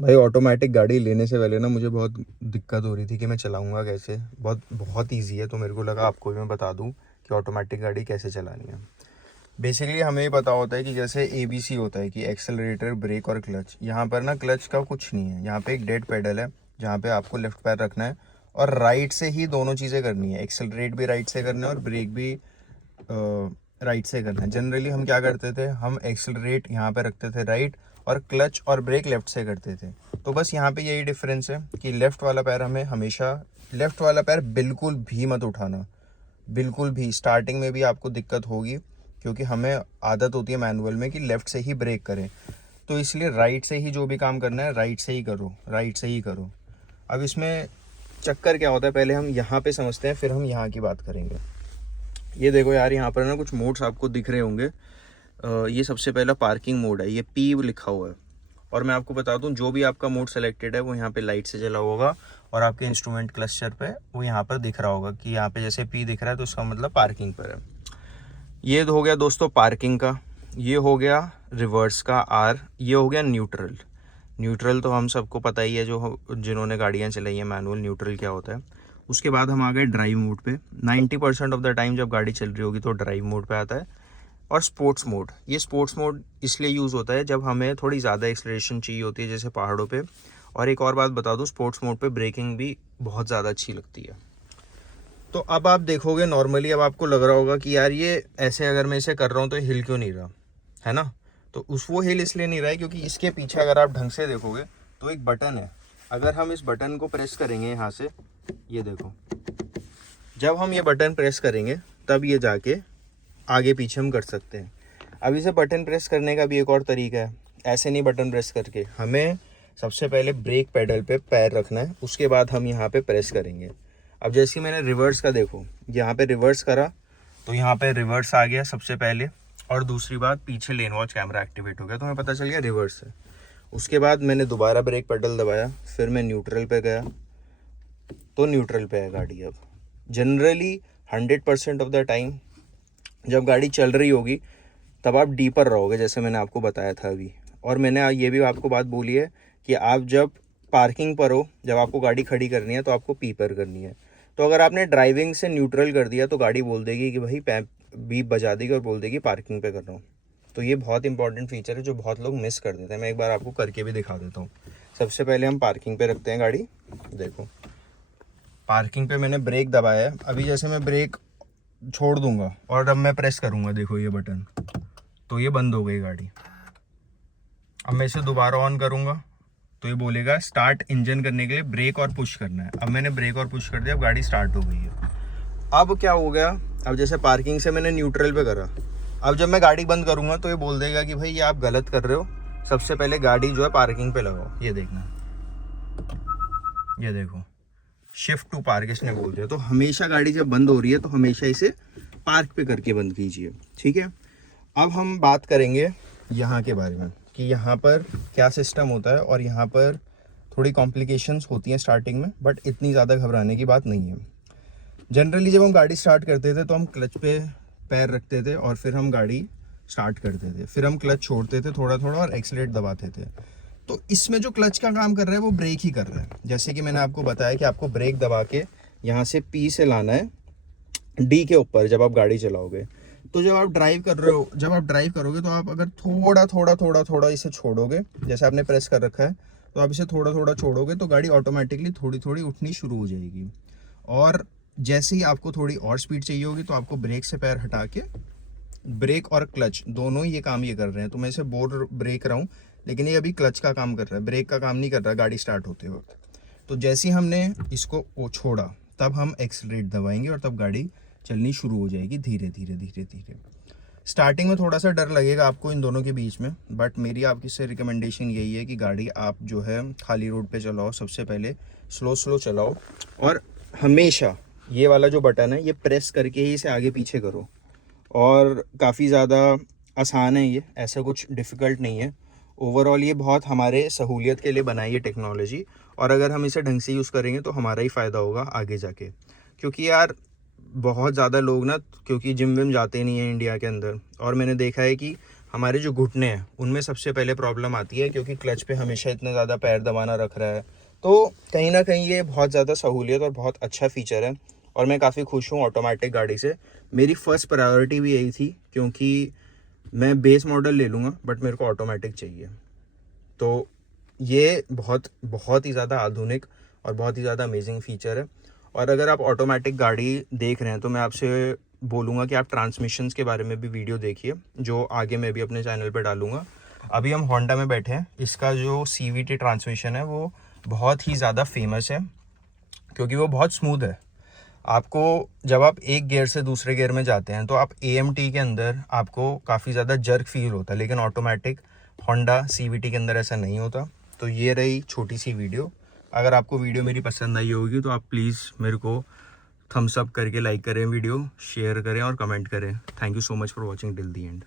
भाई ऑटोमेटिक गाड़ी लेने से पहले ना मुझे बहुत दिक्कत हो रही थी कि मैं चलाऊंगा कैसे। बहुत बहुत इजी है, तो मेरे को लगा आपको भी मैं बता दूं कि ऑटोमेटिक गाड़ी कैसे चलानी है। बेसिकली हमें ही पता होता है कि जैसे एबीसी होता है कि एक्सेलरेटर, ब्रेक और क्लच। यहाँ पर ना क्लच का कुछ नहीं है, यहाँ पे एक डेड पेडल है जहाँ पे आपको लेफ्ट पैर रखना है और राइट से ही दोनों चीज़ें करनी है। एक्सेलरेट भी राइट से करना है और ब्रेक भी राइट से करना है। जनरली हम क्या करते थे, हम एक्सेलरेट यहाँ पे रखते थे राइट और क्लच और ब्रेक लेफ्ट से करते थे। तो बस यहाँ पे यही डिफरेंस है कि लेफ्ट वाला पैर हमें हमेशा, लेफ्ट वाला पैर बिल्कुल भी मत उठाना, बिल्कुल भी। स्टार्टिंग में भी आपको दिक्कत होगी क्योंकि हमें आदत होती है मैनुअल में कि लेफ़्ट से ही ब्रेक करें, तो इसलिए राइट से ही जो भी काम करना है राइट से ही करो, राइट से ही करो। अब इसमें चक्कर क्या होता है, पहले हम यहाँ पे समझते हैं, फिर हम यहाँ की बात करेंगे। ये देखो यार, यहाँ पर ना कुछ मोड्स आपको दिख रहे होंगे। ये सबसे पहला पार्किंग मोड है, ये पी लिखा हुआ है। और मैं आपको बता दूं, जो भी आपका मोड सेलेक्टेड है वो यहाँ पे लाइट से जला होगा और आपके इंस्ट्रूमेंट क्लस्टर पे वो यहाँ पर दिख रहा होगा कि यहाँ पे जैसे पी दिख रहा है तो उसका मतलब पार्किंग पर है। ये हो गया दोस्तों पार्किंग का। ये हो गया रिवर्स का आर। ये हो गया न्यूट्रल। न्यूट्रल तो हम सबको पता ही है, जो जिन्होंने गाड़ियाँ चलाई हैं मैनुअल, न्यूट्रल क्या होता है। उसके बाद हम आ गए ड्राइव मोड पे। 90% ऑफ द टाइम जब गाड़ी चल रही होगी तो ड्राइव मोड पे आता है। और स्पोर्ट्स मोड, ये स्पोर्ट्स मोड इसलिए यूज़ होता है जब हमें थोड़ी ज़्यादा एक्सलेरेशन चाहिए होती है, जैसे पहाड़ों पे। और एक और बात बता दूं, स्पोर्ट्स मोड पे ब्रेकिंग भी बहुत ज़्यादा अच्छी लगती है। तो अब आप देखोगे नॉर्मली, अब आपको लग रहा होगा कि यार ये ऐसे अगर मैं इसे कर रहा हूँ तो हिल क्यों नहीं रहा, है ना। तो वो हिल इसलिए नहीं रहा है क्योंकि इसके पीछे अगर आप ढंग से देखोगे तो एक बटन है। अगर हम इस बटन को प्रेस करेंगे यहाँ से, ये देखो, जब हम ये बटन प्रेस करेंगे तब ये जाके आगे पीछे हम कर सकते हैं। अब इसे बटन प्रेस करने का भी एक और तरीका है। ऐसे नहीं बटन प्रेस करके, हमें सबसे पहले ब्रेक पेडल पे पैर रखना है, उसके बाद हम यहाँ पे प्रेस करेंगे। अब जैसे मैंने रिवर्स का देखो, यहाँ पे रिवर्स करा तो यहाँ पे रिवर्स आ गया सबसे पहले। और दूसरी बात, पीछे लेन वॉच कैमरा एक्टिवेट हो गया तो हमें पता चल गया रिवर्स है। उसके बाद मैंने दोबारा ब्रेक पेडल दबाया, फिर मैं न्यूट्रल पे गया तो न्यूट्रल पे है गाड़ी। अब जनरली 100% ऑफ द टाइम जब गाड़ी चल रही होगी तब आप डीपर रहोगे, जैसे मैंने आपको बताया था अभी। और मैंने ये भी आपको बात बोली है कि आप जब पार्किंग पर हो, जब आपको गाड़ी खड़ी करनी है तो आपको पी पर करनी है। तो अगर आपने ड्राइविंग से न्यूट्रल कर दिया तो गाड़ी बोल देगी कि भाई बीप बजा देगी और बोल देगी पार्किंग पे कर रहा हूँ। तो ये बहुत इंपॉर्टेंट फीचर है जो बहुत लोग मिस कर देते हैं। मैं एक बार आपको करके भी दिखा देता हूँ। सबसे पहले हम पार्किंग पे रखते हैं गाड़ी। देखो, पार्किंग पे मैंने ब्रेक दबाया है। अभी जैसे मैं ब्रेक छोड़ दूंगा और अब मैं प्रेस करूंगा, देखो ये बटन, तो ये बंद हो गई गाड़ी। अब मैं इसे दोबारा ऑन करूंगा तो ये बोलेगा स्टार्ट इंजन करने के लिए ब्रेक और पुश करना है। अब मैंने ब्रेक और पुश कर दिया, अब गाड़ी स्टार्ट हो गई है। अब क्या हो गया, अब जैसे पार्किंग से मैंने न्यूट्रल पे करा, अब जब मैं गाड़ी बंद करूंगा तो ये बोल देगा कि भाई ये आप गलत कर रहे हो, सबसे पहले गाड़ी जो है पार्किंग पे लगाओ। ये देखना, ये देखो, शिफ्ट टू पार्क इसने बोल दिया। तो हमेशा गाड़ी जब बंद हो रही है तो हमेशा इसे पार्क पे करके बंद कीजिए, ठीक है। अब हम बात करेंगे यहाँ के बारे में कि यहाँ पर क्या सिस्टम होता है। और यहाँ पर थोड़ी कॉम्प्लिकेशंस होती हैं स्टार्टिंग में, बट इतनी ज़्यादा घबराने की बात नहीं है। जनरली जब हम गाड़ी स्टार्ट करते थे तो हम क्लच पे पैर रखते थे और फिर हम गाड़ी स्टार्ट करते थे, फिर हम क्लच छोड़ते थे थोड़ा थोड़ा और एक्सीलरेट दबाते थे। तो इसमें जो क्लच का काम कर रहा है वो ब्रेक ही कर रहा है। जैसे कि मैंने आपको बताया कि आपको ब्रेक दबा के यहाँ से पी से लाना है डी के ऊपर जब आप गाड़ी चलाओगे। तो जब आप ड्राइव कर रहे हो, जब आप ड्राइव करोगे तो आप अगर थोड़ा थोड़ा थोड़ा थोड़ा इसे छोड़ोगे, जैसे आपने प्रेस कर रखा है, तो आप इसे थोड़ा थोड़ा छोड़ोगे तो गाड़ी ऑटोमेटिकली थोड़ी थोड़ी उठनी शुरू हो जाएगी। और जैसे ही आपको थोड़ी और स्पीड चाहिए होगी तो आपको ब्रेक से पैर हटा के, ब्रेक और क्लच दोनों ही ये काम ये कर रहे हैं। तो मैं इसे बोल ब्रेक रहा हूँ लेकिन ये अभी क्लच का काम कर रहा है, ब्रेक का काम नहीं कर रहा गाड़ी स्टार्ट होते वक्त। तो जैसे ही हमने इसको छोड़ा तब हम एक्सीलरेट दबाएंगे और तब गाड़ी चलनी शुरू हो जाएगी धीरे धीरे धीरे धीरे। स्टार्टिंग में थोड़ा सा डर लगेगा आपको इन दोनों के बीच में, बट मेरी आपकी से रिकमेंडेशन यही है कि गाड़ी आप जो है खाली रोड पे चलाओ, सबसे पहले स्लो स्लो चलाओ। और हमेशा ये वाला जो बटन है ये प्रेस करके ही इसे आगे पीछे करो। और काफ़ी ज़्यादा आसान है ये, ऐसा कुछ डिफ़िकल्ट नहीं है। ओवरऑल ये बहुत हमारे सहूलियत के लिए बनाई है टेक्नोलॉजी। और अगर हम इसे ढंग से यूज़ करेंगे तो हमारा ही फ़ायदा होगा आगे जाके। क्योंकि यार बहुत ज़्यादा लोग ना, क्योंकि जिम विम जाते नहीं हैं इंडिया के अंदर, और मैंने देखा है कि हमारे जो घुटने हैं उनमें सबसे पहले प्रॉब्लम आती है, क्योंकि क्लच पे हमेशा इतना ज़्यादा पैर दबाना रख रहा है। तो कहीं ना कहीं ये बहुत ज़्यादा सहूलियत और बहुत अच्छा फीचर है, और मैं काफ़ी खुश हूँ ऑटोमेटिक गाड़ी से। मेरी फर्स्ट प्रायोरिटी भी यही थी, क्योंकि मैं बेस मॉडल ले लूँगा बट मेरे को ऑटोमेटिक चाहिए। तो ये बहुत बहुत ही ज़्यादा आधुनिक और बहुत ही ज़्यादा अमेजिंग फ़ीचर है। और अगर आप ऑटोमेटिक गाड़ी देख रहे हैं तो मैं आपसे बोलूँगा कि आप ट्रांसमिशंस के बारे में भी वीडियो देखिए, जो आगे मैं भी अपने चैनल पे डालूँगा। अभी हम होंडा में बैठे हैं, इसका जो CVT ट्रांसमिशन है वो बहुत ही ज़्यादा फेमस है, क्योंकि वो बहुत स्मूथ है। आपको जब आप एक गियर से दूसरे गियर में जाते हैं तो आप AMT के अंदर आपको काफ़ी ज़्यादा जर्क फील होता है, लेकिन ऑटोमेटिक होंडा CVT के अंदर ऐसा नहीं होता। तो ये रही छोटी सी वीडियो। अगर आपको वीडियो मेरी पसंद आई होगी तो आप प्लीज़ मेरे को थम्स अप करके लाइक करें, वीडियो शेयर करें और कमेंट करें। Thank you so much for watching till the and.